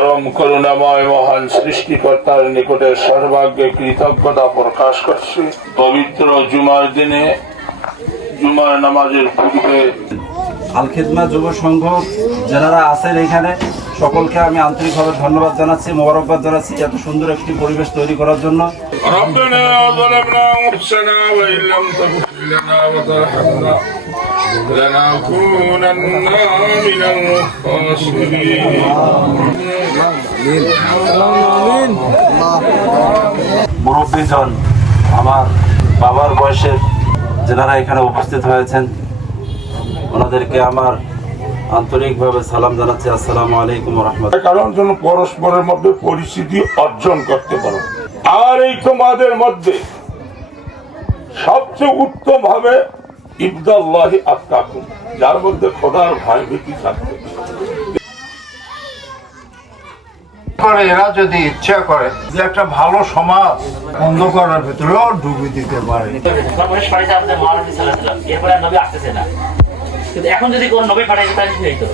পরম করুণাময় মহান সৃষ্টিকর্তার নিকটে সর্বাগ্রে কৃতজ্ঞতা প্রকাশ করছি। পবিত্র জুমার দিনে জুমার নামাজের পূর্বে আল খিদমা যুব সংঘ যারা আছেন এখানে সকলকে আমি আন্তরিকভাবে ধন্যবাদ জানাচ্ছি, মোবারকবাদ জানাচ্ছি এত সুন্দর একটি পরিবেশ তৈরি করার জন্য। ربنا ظلمنا أنفسنا وإن لم تغفر لنا وترحمنا لنكونن من الخاسرين মুরব্বীজন, আমার বাবার বয়সের যারা এখানে উপস্থিত হয়েছেন ওনাদেরকে আমার আন্তরিকভাবে সালাম জানাচ্ছি। আসসালামু আলাইকুম ওয়া রাহমাতুল্লাহ। কারণ যেন পরস্পরের মধ্যে পরিচিতি অর্জন করতে পারো। আর এই তোমাদের মধ্যে সবচেয়ে উত্তম হবে ইবদাল্লাহি আত্তাকুম, যার মধ্যে খোদার ভয় ভীতি থাকবে। এরা যদি ইচ্ছা করে যে একটা ভালো সমাজ অন্ধকারের ভেতরেও ডুবে দিতে পারে। এরপরে নবী আসতেছে না, কিন্তু এখন যদি কোন নবী পাঠাইতে তাহলে কি হইতো?